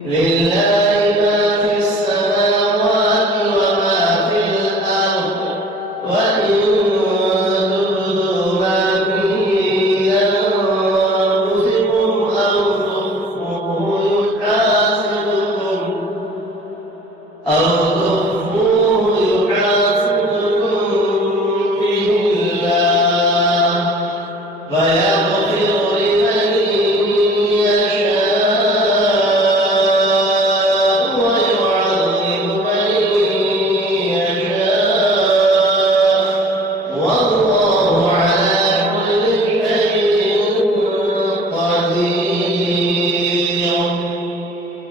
لله ما في السماوات وما في الأرض وإن تبدوا ما في أنفسكم أو تخفوه يحاسبكم به الله فيغفر لمن يشاء ويعذب من يشاء والله على كل شيء قدير.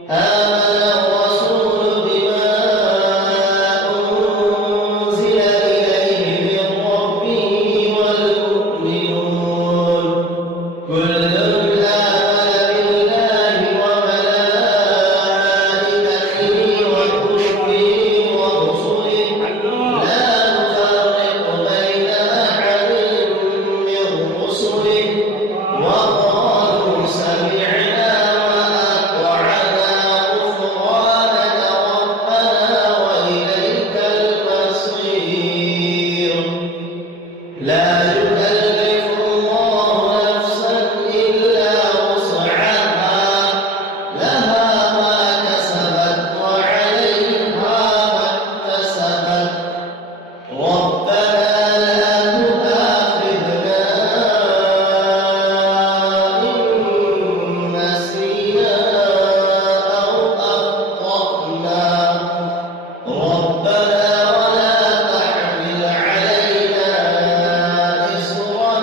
آمن الرسول بما أنزل إليه من ربه والمؤمنون كل آمن بالله وملائكته وكتبه ورسله لا نفرق بين أحد من رسله وقالوا سمعنا وأطعنا غفرانك ربنا وإليك المصير. لا يكلف الله نفسا إلا وسعها لها ما كسبت وعليها ما اكتسبت ربنا لا تؤاخذنا إن نسينا أو أخطأنا ربنا ولا تحمل علينا إصرا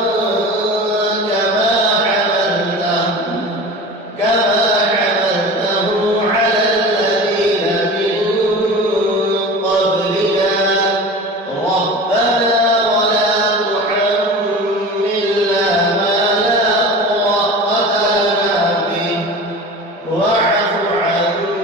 كما حملته على الذين من قبلنا ربنا ولا تحملنا ما لا طاقة لنا به واعف عنا